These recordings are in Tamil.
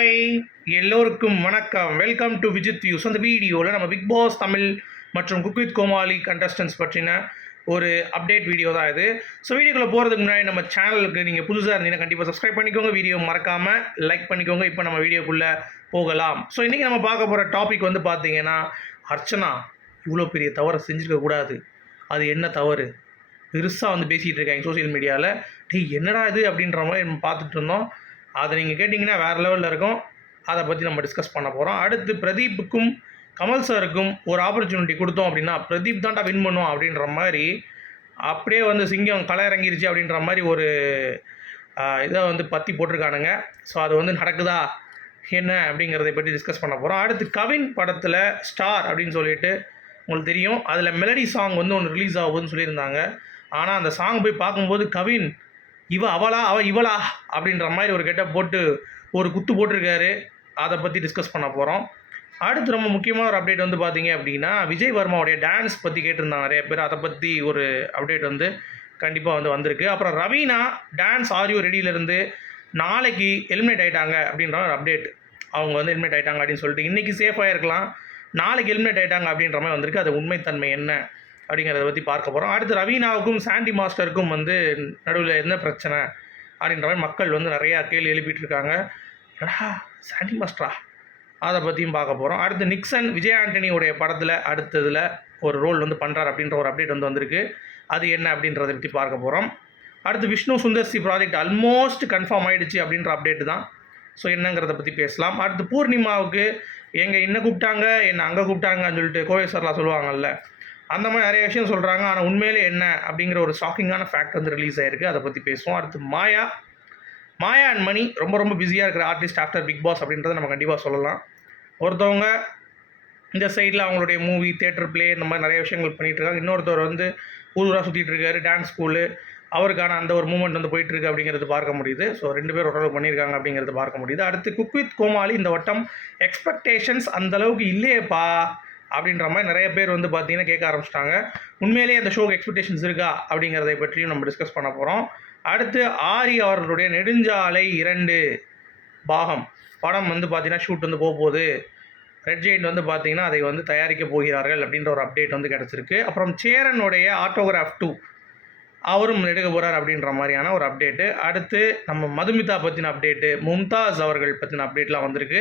ஹாய் எல்லோருக்கும் வணக்கம். வெல்கம் டு விஜித் வியூஸ் அந்த வீடியோவில் நம்ம பிக் பாஸ் தமிழ் மற்றும் குக் வித் கோமாளி கண்டஸ்டன்ஸ் பற்றின ஒரு அப்டேட் வீடியோ தான் இது. ஸோ வீடியோக்குள்ளே போகிறதுக்கு முன்னாடி நம்ம சேனலுக்கு நீங்கள் புதுசாக இருந்தீங்கன்னா கண்டிப்பாக சப்ஸ்கிரைப் பண்ணிக்கோங்க. வீடியோ மறக்காமல் லைக் பண்ணிக்கோங்க. இப்போ நம்ம வீடியோக்குள்ளே போகலாம். ஸோ இன்றைக்கி நம்ம பார்க்க போகிற டாபிக் வந்து பார்த்தீங்கன்னா அர்ச்சனா இவ்வளோ பெரிய தவறை செஞ்சுருக்க கூடாது. அது என்ன தவறு? பெருசாக வந்து பேசிகிட்டு இருக்காங்க சோஷியல் மீடியாவில் டேய் என்னடா இது அப்படின்ற மாதிரி நம்ம பார்த்துட்டு இருந்தோம். அதை நீங்கள் கேட்டிங்கன்னா வேறு லெவலில் இருக்கும். அதை பற்றி நம்ம டிஸ்கஸ் பண்ண போகிறோம் அடுத்து பிரதீப்புக்கும் கமல் சாருக்கும் ஒரு ஆப்பர்ச்சுனிட்டி கொடுத்தோம் அப்படின்னா பிரதீப் தான்டா வின் பண்ணும் அப்படின்ற மாதிரி அப்படியே வந்து சிங்கம் களை இறங்கிருச்சு அப்படின்ற மாதிரி ஒரு இதை வந்து பற்றி போட்டிருக்கானுங்க. ஸோ அது வந்து நடக்குதா? என்ன? அப்படிங்கிறதை பற்றி டிஸ்கஸ் பண்ண போகிறோம் அடுத்து கவின் படத்தில் ஸ்டார் அப்படின்னு சொல்லிட்டு உங்களுக்கு தெரியும். அதில் மெலடி சாங் வந்து ஒன்று ரிலீஸ் ஆகுதுன்னு சொல்லியிருந்தாங்க. ஆனால் அந்த சாங் போய் பார்க்கும்போது கவின் இவ அவளா அவ இவளா அப்படின்ற மாதிரி ஒரு கெட்டப் போட்டு ஒரு குத்து போட்டிருக்காரு. அதை பற்றி டிஸ்கஸ் பண்ண போகிறோம் அடுத்து ரொம்ப முக்கியமான ஒரு அப்டேட் வந்து பார்த்தீங்க அப்படின்னா விஜய் வர்மாவுடைய டான்ஸ் பற்றி கேட்டிருந்தாங்க நிறைய பேர். அதை பற்றி ஒரு அப்டேட் வந்து கண்டிப்பாக வந்து வந்திருக்கு. அப்புறம் ரவீனா டான்ஸ் ஆரியோ ரெடியிலேருந்து நாளைக்கு எலிமினேட் ஆகிட்டாங்க அப்படின்ற ஒரு அப்டேட் அவங்க வந்து எலிமினேட் ஆகிட்டாங்க அப்படின்னு சொல்லிட்டு இன்றைக்கி சேஃபாக இருக்கலாம். நாளைக்கு எலிமினேட் ஆகிட்டாங்க அப்படின்ற மாதிரி வந்திருக்கு. அது உண்மைத்தன்மை என்ன? அப்படிங்கிறத பற்றி பார்க்க போகிறோம் அடுத்து ரவீனாவுக்கும் சாண்டி மாஸ்டருக்கும் வந்து நடுவில் என்ன பிரச்சனை அப்படின்ற மாதிரி மக்கள் வந்து நிறையா கேள்வி எழுப்பிட்டு இருக்காங்க சாண்டி மாஸ்டரா? அதை பற்றியும் பார்க்க போகிறோம் அடுத்து நிக்சன் விஜய் ஆண்டனியுடைய படத்தில் அடுத்ததில் ஒரு ரோல் வந்து பண்ணுறார் அப்படின்ற ஒரு அப்டேட் வந்து வந்திருக்கு. அது என்ன அப்படின்றத பற்றி பார்க்க போகிறோம் அடுத்து Vishnu Sundar C project almost confirm ஆகிடுச்சு அப்படின்ற அப்டேட் தான். ஸோ என்னங்கிறத பற்றி பேசலாம். அடுத்து பூர்ணிமாவுக்கு எங்கே என்ன கூப்பிட்டாங்க என்ன அங்கே கூப்பிட்டாங்கன்னு சொல்லிட்டு கோவேஸ்வரலாம் சொல்லுவாங்கல்ல அந்த மாதிரி நிறைய விஷயம் சொல்கிறாங்க ஆனால் உண்மையிலே என்ன அப்படிங்கிற ஒரு ஷாக்கிங்கான ஃபேக்ட் வந்து ரிலீஸ் ஆயிருக்கு. அதை பற்றி பேசுவோம். அடுத்து மாயா. மாயா அண்ட் மணி ரொம்ப ரொம்ப பிஸியாக இருக்கிற ஆர்டிஸ்ட் ஆஃப்டர் பிக் பாஸ் அப்படின்றத நம்ம கண்டிப்பாக சொல்லலாம். ஒருத்தவங்க இந்த சைடில் அவங்களுடைய மூவி தேட்டர் ப்ளே இந்த மாதிரி நிறைய விஷயங்கள் பண்ணிகிட்ருக்காங்க இன்னொருத்தவர் வந்து ஊர் ஊராக சுற்றிட்டு இருக்காரு டான்ஸ் ஸ்கூலு அவருக்கான அந்த ஒரு மூமெண்ட் வந்து போயிட்டுருக்கு அப்படிங்கிறது பார்க்க முடியுது. ஸோ ரெண்டு பேர் ஓரளவு பண்ணியிருக்காங்க அப்படிங்கிறது பார்க்க முடியுது. அடுத்து குக் வித் கோமாளி. இந்த வட்டம் எக்ஸ்பெக்டேஷன்ஸ் அந்த அளவுக்கு இல்லையேப்பா. அப்படின்ற மாதிரி நிறைய பேர் வந்து பார்த்தீங்கன்னா கேட்க ஆரம்பிச்சிட்டாங்க. உண்மையிலேயே அந்த ஷோக்கு எக்ஸ்பெக்டேஷன்ஸ் இருக்கா அப்படிங்கிறதை பற்றியும் நம்ம டிஸ்கஸ் பண்ண போகிறோம் அடுத்து ஆரி அவர்களுடைய நெடுஞ்சாலை இரண்டு பாகம். படம் வந்து பார்த்தீங்கன்னா ஷூட் வந்து போக போகுது. ரெட் ஜெயிண்ட் வந்து பார்த்தீங்கன்னா அதை வந்து தயாரிக்க போகிறார்கள் அப்படின்ற ஒரு அப்டேட் வந்து கிடச்சிருக்கு. அப்புறம் சேரனுடைய ஆட்டோகிராஃப் டூ அவரும் எடுக்க போகிறார் அப்படின்ற மாதிரியான ஒரு அப்டேட்டு அடுத்து நம்ம மதுமிதா பற்றின அப்டேட்டு மும்தாஸ் அவர்கள் பற்றின அப்டேட்லாம் வந்திருக்கு.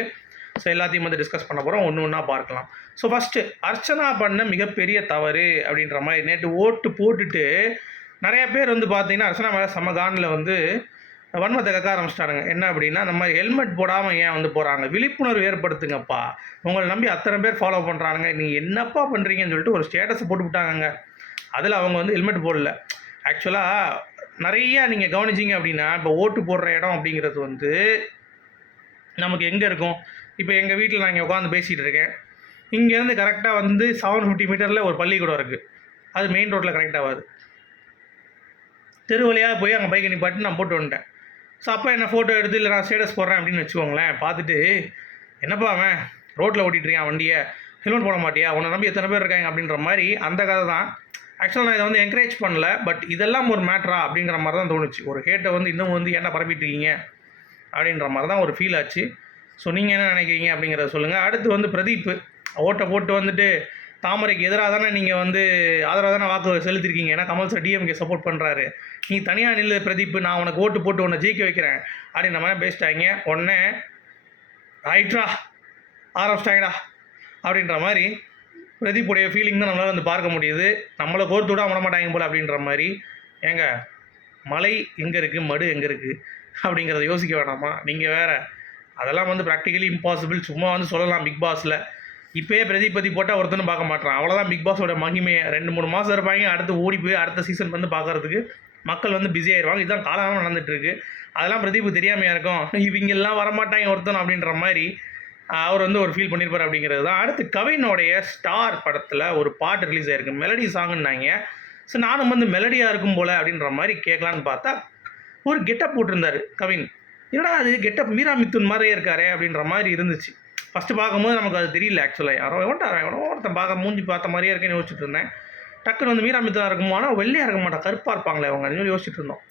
ஸோ எல்லாத்தையும் வந்து டிஸ்கஸ் பண்ண போகிறோம் ஒன்று ஒன்றா பார்க்கலாம். ஸோ ஃபஸ்ட்டு அர்ச்சனா பண்ண மிகப்பெரிய தவறு அப்படின்ற மாதிரி நேற்று ஓட்டு போட்டுட்டு நிறைய பேர் வந்து பார்த்தீங்கன்னா அர்ச்சனா மேலே சமகானில் வந்து வன்மத்தை கக்க ஆரம்பிச்சிட்டானுங்க. என்ன அப்படின்னா நம்ம ஹெல்மெட் போடாமல் ஏன் வந்து போகிறாங்க விழிப்புணர்வு ஏற்படுத்துங்கப்பா. உங்களை நம்பி அத்தனை பேர் ஃபாலோ பண்ணுறாங்க நீங்கள் என்னப்பா பண்ணுறீங்கன்னு சொல்லிட்டு ஒரு ஸ்டேட்டஸ் போட்டு விட்டாங்க அதில் அவங்க வந்து ஹெல்மெட் போடல. ஆக்சுவலாக நிறையா நீங்கள் கவனிச்சிங்க அப்படின்னா இப்போ ஓட்டு போடுற இடம் அப்படிங்கிறது வந்து நமக்கு எங்கே இருக்கும்? இப்போ எங்கள் வீட்டில் நான் இங்கே உட்காந்து பேசிகிட்டு இருக்கேன். இங்கேருந்து கரெக்டாக வந்து செவன் ஃபிஃப்டி மீட்டரில் ஒரு பள்ளிக்கூடம் இருக்குது அது மெயின் ரோட்டில் கரெக்டாக வருது தெரு வழியாக போய் அங்கே பைக்கை நிப்பாட்டு நான் போட்டு வந்துட்டேன். ஸோ அப்போ என்ன ஃபோட்டோ எடுத்து இல்லை நான் ஸ்டேட்டஸ் போடுறேன் அப்படின்னு வச்சுக்கோங்களேன். பார்த்துட்டு என்னப்பா அவன்? ரோட்டில் ஓட்டிகிட்டு இருக்கான் வண்டியை. ஹெல்மெட் போட மாட்டியா? உன்னை நம்பி எத்தனை பேர் இருக்காங்க? அப்படின்ற மாதிரி அந்த கதை தான். ஆக்சுவலாக நான் இதை வந்து என்கரேஜ் பண்ணல பட் இதெல்லாம் ஒரு மேட்ரா அப்படிங்கிற மாதிரி தான் தோணுச்சு. ஒரு ஹேட்டை வந்து இன்னும் வந்து என்ன பரப்பிட்டு இருக்கீங்க? அப்படின்ற மாதிரி தான் ஒரு ஃபீல் ஆச்சு. ஸோ நீங்கள் என்ன நினைக்கிறீங்க அப்படிங்கிறத சொல்லுங்கள் அடுத்து வந்து பிரதீப். ஓட்டை போட்டு வந்துட்டு தாமரைக்கு எதிராக தானே நீங்கள் வந்து ஆதரவாக தானே வாக்கு செலுத்திருக்கீங்க. ஏன்னா கமல் சார் டிஎம்கே சப்போர்ட் பண்ணுறாரு நீ தனியாக நில்லு பிரதீப். நான் உனக்கு ஓட்டு போட்டு உன்னை ஜெயிக்க வைக்கிறேன். அப்படின்னு மாதிரி பேசிட்டாங்க? உடனே ரைட்ரா ஆரம்பிச்சிட்டாங்கடா அப்படின்ற மாதிரி பிரதீப்புடைய ஃபீலிங் தான் நம்மளால் வந்து பார்க்க முடியுது. நம்மளை கோர்த்து விட விட மாட்டாங்க போல அப்படின்ற மாதிரி. ஏங்க மலை எங்கே இருக்குது மடு எங்கே இருக்குது அப்படிங்கிறத யோசிக்க வேணாமா? நீங்கள் வேறு அதெல்லாம் வந்து ப்ராக்டிக்கலி இம்பாசிபிள் சும்மா வந்து சொல்லலாம் பிக் பாஸில் இப்போயே பிரதிபதி போட்டால் ஒருத்தனும் பார்க்க மாட்டான். அவ்வளோதான் பிக் பாஸோட மகிமையை. ரெண்டு மூணு மாதம் இருப்பாங்க. அடுத்து ஓடி போய் அடுத்த சீசன் வந்து பார்க்கறதுக்கு மக்கள் வந்து பிஸி ஆயிடுவாங்க இதுதான் காலகாலம் நடந்துகிட்ருக்கு அதெல்லாம் பிரதீப் தெரியாமையாக இருக்கும். இவங்கெல்லாம் வரமாட்டாங்க ஒருத்தன் அப்படின்ற மாதிரி அவர் வந்து ஒரு ஃபீல் பண்ணியிருப்பார் அப்படிங்கிறது தான். அடுத்து கவினோடைய ஸ்டார் படத்தில் ஒரு பாட்டு ரிலீஸ் ஆயிருக்கு. மெலடி சாங்குன்னாங்க ஸோ நானும் வந்து மெலடியாக இருக்கும் போல் அப்படின்ற மாதிரி கேட்கலான்னு பார்த்தா ஒரு கெட்டப் போட்டிருந்தாரு கவின். என்னடா அது கெட்டப் மீரா மித்துன் மாதிரியே இருக்காரே அப்படின்ற மாதிரி இருந்துச்சு. ஃபஸ்ட்டு பார்க்கும்போது நமக்கு அது தெரியல ஆக்சுவலாக யாரோ எவன்டா எவனோ ஒருத்தன் பார்க்க மூஞ்சி பார்த்த மாதிரியே இருக்கேன்னு யோசிச்சுட்டு இருந்தேன். டக்குன்னு வந்து மீரா மித்துனா இருக்குமோ ஆனால் வெள்ளையாக இருக்க மாட்டா கருப்பாக இருப்பாங்களே அவங்க சொல்லி யோசிச்சுட்டு இருந்தோம்.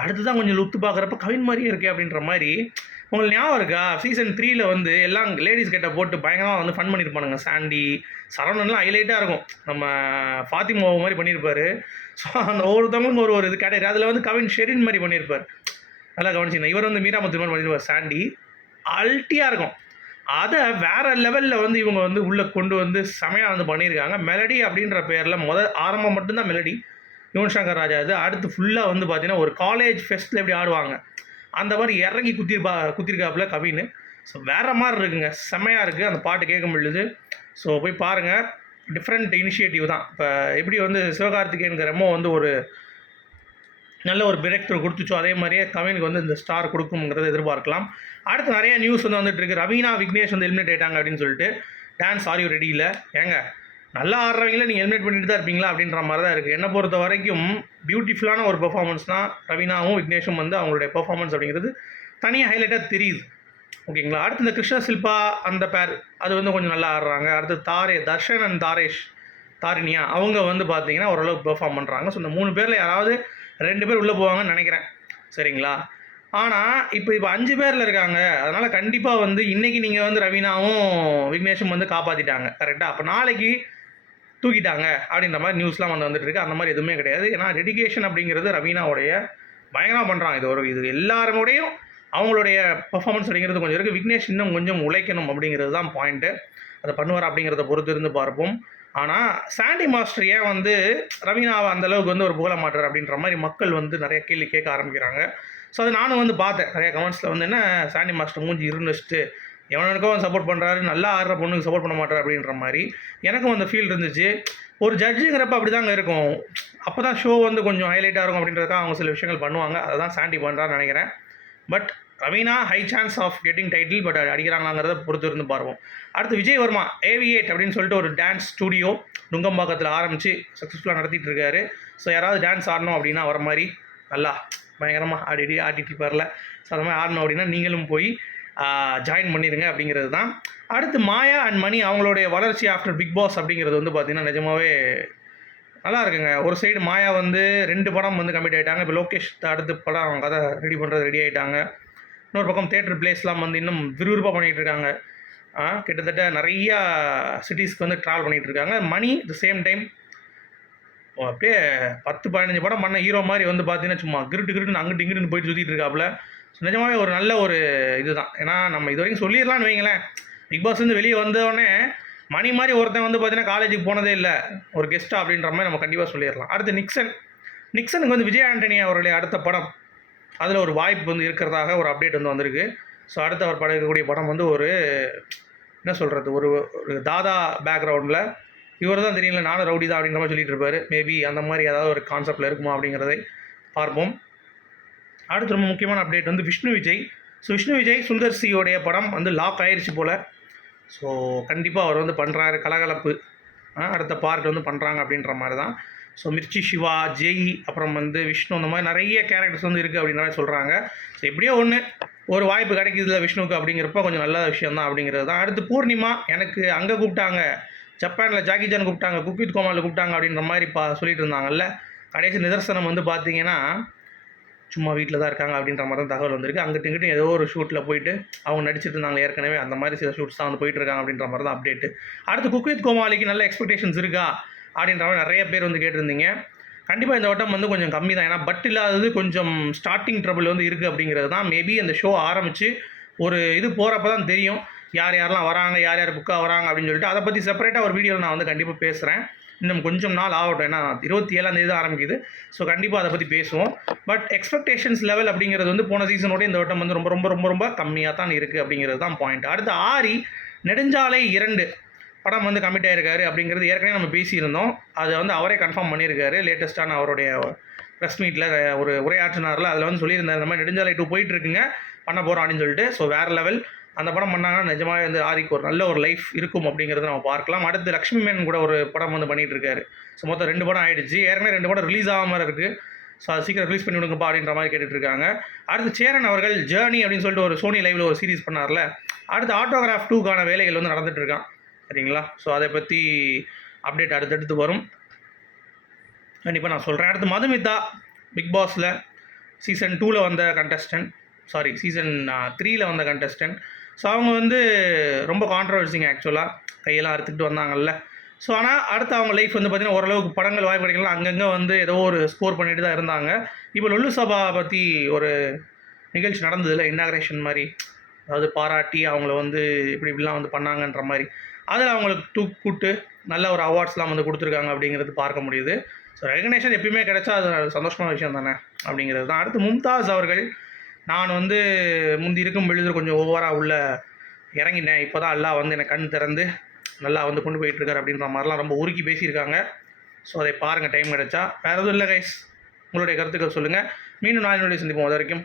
அடுத்து தான் கொஞ்சம் லுத்து பார்க்குறப்ப கவின் மாதிரியே இருக்கே அப்படின்ற மாதிரி உங்களுக்கு ஞாபகம் இருக்கா? சீசன் த்ரீல வந்து எல்லாம் லேடிஸ் கிட்ட போட்டு பயங்கரமாக வந்து ஃபன் பண்ணியிருப்பானுங்க சாண்டி சரவணன்லாம் ஹைலைட்டாக இருக்கும். நம்ம ஃபாத்திமாவை மாதிரி பண்ணியிருப்பாரு ஸோ அந்த ஒவ்வொருத்தவங்களுக்கும் ஒரு ஒரு இது கேட்டகரி அதில் வந்து கவின் ஷெரின் மாதிரி பண்ணியிருப்பார் நல்லா கவனிச்சிங்க இவர் வந்து மீரா முத்து மாதிரி சாண்டி. அல்ட்டியாக இருக்கும். அதை வேற லெவலில் வந்து இவங்க வந்து உள்ளே கொண்டு வந்து செமையாக வந்து பண்ணியிருக்காங்க. மெலடி அப்படின்ற பேரில் முத ஆரம்பம் மட்டும்தான் மெலடி யுவன் சங்கர் ராஜா இது. அடுத்து ஃபுல்லாக வந்து பார்த்தீங்கன்னா ஒரு காலேஜ் ஃபெஸ்ட்டில் எப்படி ஆடுவாங்க. அந்த மாதிரி இறங்கி குத்திருப்பா குத்திருக்காப்புல கவின்னு. ஸோ வேறு மாதிரி இருக்குங்க. செம்மையாக இருக்குது அந்த பாட்டு கேட்க முடியுது. ஸோ போய் பாருங்கள் டிஃப்ரெண்ட் இனிஷியேட்டிவ் தான். இப்போ எப்படி வந்து சிவகார்த்திகேயனுக்கு ரொம்ப வந்து ஒரு நல்ல ஒரு பிரேக் த்ரூ கொடுத்துச்சோ அதே மாதிரியே கவினுக்கு வந்து இந்த ஸ்டார் கொடுக்குங்கிறத எதிர்பார்க்கலாம். அடுத்து நிறைய நியூஸ் வந்து வந்துட்டு இருக்கு. ரவீனா விக்னேஷ் வந்து எலிமினேட் ஆயிட்டாங்க அப்படின்னு சொல்லிட்டு டான்ஸ் ஆர் யூ ரெடி இல்லை? ஏங்க நல்லா ஆடுறவங்கள நீங்கள் எலிமினேட் பண்ணிட்டு தான் இருப்பீங்களா அப்படின்ற மாதிரி தான் இருக்குது என்னை பொறுத்த வரைக்கும் பியூட்டிஃபுல்லான ஒரு பெர்ஃபார்மன்ஸ் தான் ரவீனாவும் விக்னேஷும் வந்து அவங்களுடைய பெர்ஃபார்மன்ஸ் அப்படிங்கிறது தனியாக ஹைலைட்டாக தெரியுது. ஓகேங்களா அடுத்து இந்த கிருஷ்ண சில்பா அந்த பேர் அது வந்து கொஞ்சம் நல்லா ஆடுறாங்க. அடுத்து தாரே தர்ஷன் அண்ட் தாரேஷ் தாரிணியா அவங்க வந்து பார்த்தீங்கன்னா ஓரளவுக்கு பெர்ஃபார்ம் பண்ணுறாங்க ஸோ இந்த மூணு பேரில் யாராவது ரெண்டு பேர் உள்ளே போவாங்கன்னு நினைக்கிறேன். சரிங்களா? ஆனால் இப்போ இப்போ அஞ்சு பேரில் இருக்காங்க. அதனால் கண்டிப்பாக வந்து இன்றைக்கி நீங்கள் வந்து ரவீனாவும் விக்னேஷும் வந்து காப்பாற்றிட்டாங்க கரெக்டாக அப்போ நாளைக்கு தூக்கிட்டாங்க அப்படின்ற மாதிரி நியூஸ்லாம் வந்து வந்துட்டு இருக்கு. அந்த மாதிரி எதுவுமே கிடையாது. ஏன்னா டெடிகேஷன் அப்படிங்கிறது ரவீனாவுடைய பயங்கரமாக பண்ணுறாங்க இது ஒரு இது எல்லாருடையும் அவங்களுடைய பர்ஃபார்மன்ஸ் அப்படிங்கிறது கொஞ்சம் இருக்குது விக்னேஷ் இன்னும் கொஞ்சம் உழைக்கணும் அப்படிங்கிறது தான் பாயிண்ட்டு அதை பண்ணுவார் அப்படிங்கிறத பொறுத்து இருந்து பார்ப்போம். ஆனால் சாண்டி மாஸ்டர் ஏன் வந்து ரவீனாவை அந்த அளவுக்கு வந்து ஒரு புகழ மாட்டார் அப்படின்ற மாதிரி மக்கள் வந்து நிறைய கேள்வி கேட்க ஆரம்பிக்கிறாங்க. ஸோ அது நானும் வந்து பார்த்தேன். நிறைய கமெண்ட்ஸில் வந்து என்ன சாண்டி மாஸ்டர் மூஞ்சி இருந்துச்சுட்டு எவனுக்கும் சப்போர்ட் பண்ணுறாரு நல்லா ஆடுற பொண்ணுக்கு சப்போர்ட் பண்ண மாட்டார் அப்படின்ற மாதிரி எனக்கும் அந்த ஃபீல் இருந்துச்சு. ஒரு ஜட்ஜுங்கிறப்ப அப்படி தாங்க இருக்கும். அப்போ தான் ஷோ வந்து கொஞ்சம் ஹைலைட்டாக இருக்கும் அப்படின்றதுக்காக அவங்க சில விஷயங்கள் பண்ணுவாங்க. அதை தான் சாண்டி பண்ணுறான்னு நினைக்கிறேன். But Raveena high chance of getting title but அடிக்கிறாங்களாங்கிறத பொறுத்து இருந்து பார்ப்போம். அடுத்து விஜய் வர்மா அப்படின்னு சொல்லிட்டு ஒரு டான்ஸ் ஸ்டூடியோ நுங்கம்பாக்கத்தில் ஆரம்பித்து சக்ஸஸ்ஃபுல்லாக நடத்திட்டு இருக்காரு. ஸோ யாராவது டான்ஸ் ஆடணும் அப்படின்னா வர மாதிரி நல்லா பயங்கரமாக ஆடி ஆடிட்டு இருப்பார்ல. ஸோ அந்த மாதிரி ஆடணும் அப்படின்னா நீங்களும் போய் ஜாயின் பண்ணிடுங்க அப்படிங்கிறது தான். அடுத்து மாயா அண்ட் மணி அவங்களுடைய வளர்ச்சி ஆஃப்டர் பிக் பாஸ் அப்படிங்கிறது வந்து பார்த்திங்கன்னா நிஜமாவே நல்லா இருக்குங்க. ஒரு சைடு மாயா வந்து ரெண்டு படம் வந்து கம்மிட் ஆகிட்டாங்க இப்போ லோகேஷ் அடுத்த படம் அவங்க கதை ரெடி பண்ணுறது ரெடி ஆகிட்டாங்க இன்னொரு பக்கம் தேட்டர் பிளேஸ்லாம் வந்து இன்னும் விறுவிறுப்பாக பண்ணிகிட்டு இருக்காங்க. கிட்டத்தட்ட நிறையா சிட்டிஸ்க்கு வந்து ட்ராவல் பண்ணிகிட்டு இருக்காங்க. மணி த சேம் டைம் அப்படியே பத்து பதினஞ்சு படம் பண்ண ஹீரோ மாதிரி வந்து பார்த்தீங்கன்னா சும்மா கிருட்டு கிருட்டுன்னு அங்கிட்டு இங்கிட்டு போயிட்டு சுற்றிட்டு இருக்காப்புல. நிஜமாவே ஒரு நல்ல ஒரு இதுதான். ஏன்னா நம்ம இது வரைக்கும் சொல்லிடலாம்னு வைங்களேன். பிக் பாஸ் வந்து வெளியே வந்தோடனே மணி மாதிரி ஒருத்தன் வந்து பார்த்தீங்கன்னா காலேஜுக்கு போனதே இல்லை. ஒரு கெஸ்ட்டாக அப்படின்ற மாதிரி நம்ம கண்டிப்பாக சொல்லிடலாம். அடுத்து நிக்சன் நிக்சனுக்கு வந்து விஜய் ஆண்டனி அவருடைய அடுத்த படம். அதில் ஒரு வாய்ப்பு வந்து இருக்கிறதாக ஒரு அப்டேட் வந்து வந்திருக்கு. ஸோ அடுத்து அவர் படம் இருக்கக்கூடிய படம் வந்து ஒரு என்ன சொல்கிறது ஒரு ஒரு தாதா பேக்ரவுண்டில் இவர் தான் தெரியல நானும் ரவுடி தான் அப்படிங்கிற மாதிரி சொல்லிட்டு இருப்பாரு. மேபி அந்த மாதிரி ஏதாவது ஒரு கான்செப்டில் இருக்குமா அப்படிங்கிறதை பார்ப்போம். அடுத்து ரொம்ப முக்கியமான அப்டேட் வந்து விஷ்ணு விஜய். ஸோ விஷ்ணு விஜய் சுந்தர் சியோடைய படம் வந்து லாக் ஆயிடுச்சு போல். ஸோ கண்டிப்பாக அவர் வந்து பண்ணுறாரு கலகலப்பு. அடுத்த பார்ட் வந்து பண்ணுறாங்க அப்படின்ற மாதிரி தான் ஸோ மிர்ச்சி சிவா ஜெய் அப்புறம் வந்து விஷ்ணு இந்த மாதிரி நிறைய கேரக்டர்ஸ் வந்து இருக்குது அப்படின்ற மாதிரி சொல்கிறாங்க ஸோ எப்படியோ ஒன்று ஒரு வாய்ப்பு கிடைக்குதுல விஷ்ணுவுக்கு அப்படிங்கிறப்ப கொஞ்சம் நல்ல விஷயம் தான் அப்படிங்கிறது தான். அடுத்து பூர்ணிமா எனக்கு அங்கே கூப்பிட்டாங்க ஜப்பானில் ஜாக்கி ஜான் கூப்பிட்டாங்க குக்வித் கோமாலில் கூப்பிட்டாங்க அப்படின்ற மாதிரி பா சொல்லிட்டு இருந்தாங்கல்ல. கடைசி நிதர்சனம் வந்து பார்த்தீங்கன்னா சும்மா வீட்டில் தான் இருக்காங்க அப்படின்ற மாதிரி தான் தகவல் வந்திருக்கு. அங்கிட்டு இங்கிட்டும் ஏதோ ஒரு ஷூட்டில் போயிட்டு அவங்க நடிச்சிட்டு இருந்தாங்க ஏற்கனவே அந்த மாதிரி சில ஷூட்ஸ் தான் வந்து போயிட்டு இருக்காங்க அப்படின்ற மாதிரி தான் அப்டேட் அடுத்து குக்வித் கோமாலிக்கு நல்ல எக்ஸ்பெக்டேஷன்ஸ் இருக்கா? அப்படின்றவங்க நிறைய பேர் வந்து கேட்டிருந்தீங்க. கண்டிப்பாக இந்த வட்டம் வந்து கொஞ்சம் கம்மி தான். ஏன்னா பட் இல்லாதது கொஞ்சம் ஸ்டார்டிங் ட்ரபிள் வந்து இருக்குது அப்படிங்கிறது தான். மேபி அந்த ஷோ ஆரம்பித்து ஒரு இது போகிறப்ப தான் தெரியும். யார் யாரெல்லாம் வராங்க யார் யார் புக்காக வராங்க அப்படின்னு சொல்லிட்டு. அதை பற்றி செப்பரேட்டாக ஒரு வீடியோவில் நான் வந்து கண்டிப்பாக பேசுகிறேன் இன்னும் கொஞ்சம் நாள் ஆகட்டும். ஏன்னா இருபத்தி ஏழாம் தேதி தான் ஆரம்பிக்குது. ஸோ கண்டிப்பாக அதை பற்றி பேசுவோம். பட் எக்ஸ்பெக்டேஷன்ஸ் லெவல் அப்படிங்கிறது வந்து போன சீசனோட இந்த வட்டம் வந்து ரொம்ப ரொம்ப ரொம்ப ரொம்ப கம்மியாக தான் இருக்குது அப்படிங்கிறது தான் பாயிண்ட் அடுத்து ஆரி நெடுஞ்சாலை இரண்டு. படம் வந்து கமிட் ஆயிருக்காரு அப்படிங்கிறது ஏற்கனவே நம்ம பேசியிருந்தோம். அதை வந்து அவரே கன்ஃபார்ம் பண்ணியிருக்காரு. லேட்டஸ்ட்டான அவருடைய ப்ரெஸ் மீட்டில் ஒரு உரையாற்றினார்ல அதில் வந்து சொல்லியிருந்தார் இந்த மாதிரி நெடுஞ்சாலை டூ போயிட்டுருக்குங்க பண்ண போகிறோம் அப்படின்னு சொல்லிட்டு. ஸோ வேறு லெவல் அந்த படம் பண்ணாங்கன்னா நிஜமாவே வந்து ஆரிக்கு ஒரு நல்ல ஒரு லைஃப் இருக்கும் அப்படிங்கிறத நம்ம பார்க்கலாம். அடுத்து லக்ஷ்மி மேன் கூட ஒரு படம் வந்து பண்ணிட்டு இருக்காரு ஸோ மொத்தம் ரெண்டு படம் ஆயிடுச்சு. ஏற்கனவே ரெண்டு படம் ரிலீஸ் ஆகாமல் இருக்குது ஸோ அது சீக்கிரம் ரிலீஸ் பண்ணி விடுங்கப்பா அப்படின்ற மாதிரி கேட்டுட்ருக்காங்க அடுத்து சேரன் அவர்கள் ஜேர்னி அப்படின்னு சொல்லிட்டு ஒரு சோனி லைவில் ஒரு சீரிஸ் பண்ணார்ல. அடுத்து ஆட்டோகிராஃப் டூக்கான வேலைகள் வந்து நடந்துட்டு இருக்கான் சரிங்களா? ஸோ அதை பற்றி அப்டேட் அடுத்தடுத்து வரும். கண்டிப்பாக நான் சொல்கிறேன் அடுத்து மதுமிதா பிக் பாஸில் சீசன் டூவில் வந்த கண்டஸ்டன்ட் சாரி சீசன் த்ரீயில் வந்த கண்டஸ்டன்ட் ஸோ அவங்க வந்து ரொம்ப கான்ட்ரவர்சிங்க ஆக்சுவலாக கையெல்லாம் அறுத்துக்கிட்டு வந்தாங்கல்ல. ஸோ ஆனால் அடுத்து அவங்க லைஃப் வந்து பார்த்திங்கன்னா ஓரளவுக்கு படங்கள் வாய்ப்பு கிடைக்கலாம் அங்கங்கே வந்து ஏதோ ஒரு ஸ்கோர் பண்ணிட்டு தான் இருந்தாங்க. இப்போ லொல்லு சபா பற்றி ஒரு நிகழ்ச்சி நடந்ததில்ல இன்னாகிரேஷன் மாதிரி. அதாவது பாராட்டி அவங்கள வந்து இப்படி இப்படிலாம் வந்து பண்ணாங்கன்ற மாதிரி. அதில் அவங்களுக்கு தூ கூட்டு நல்ல ஒரு அவார்ட்ஸ்லாம் வந்து கொடுத்துருக்காங்க அப்படிங்கிறது பார்க்க முடியுது. ஸோ ரெகனேஷன் எப்பயுமே கிடைச்சா அது சந்தோஷமான விஷயம் தானே அப்படிங்கிறது தான். அடுத்து மும்தாஸ் அவர்கள் நான் வந்து முந்தி இருக்கும் பொழுது கொஞ்சம் ஓவராக உள்ள இறங்கினேன். இப்போ தான் எல்லாம் வந்து எனக்கு கண் திறந்து நல்லா வந்து கொண்டு போயிட்டுருக்கார் அப்படின்ற மாதிரிலாம் ரொம்ப உருக்கி பேசியிருக்காங்க. ஸோ அதை பாருங்கள் டைம் கிடைச்சா. வேறு எதுவும் இல்லை கைஸ் உங்களுடைய கருத்துக்கள் சொல்லுங்கள் மீண்டும் நான் என்னுடைய சந்திப்போம். அது வரைக்கும்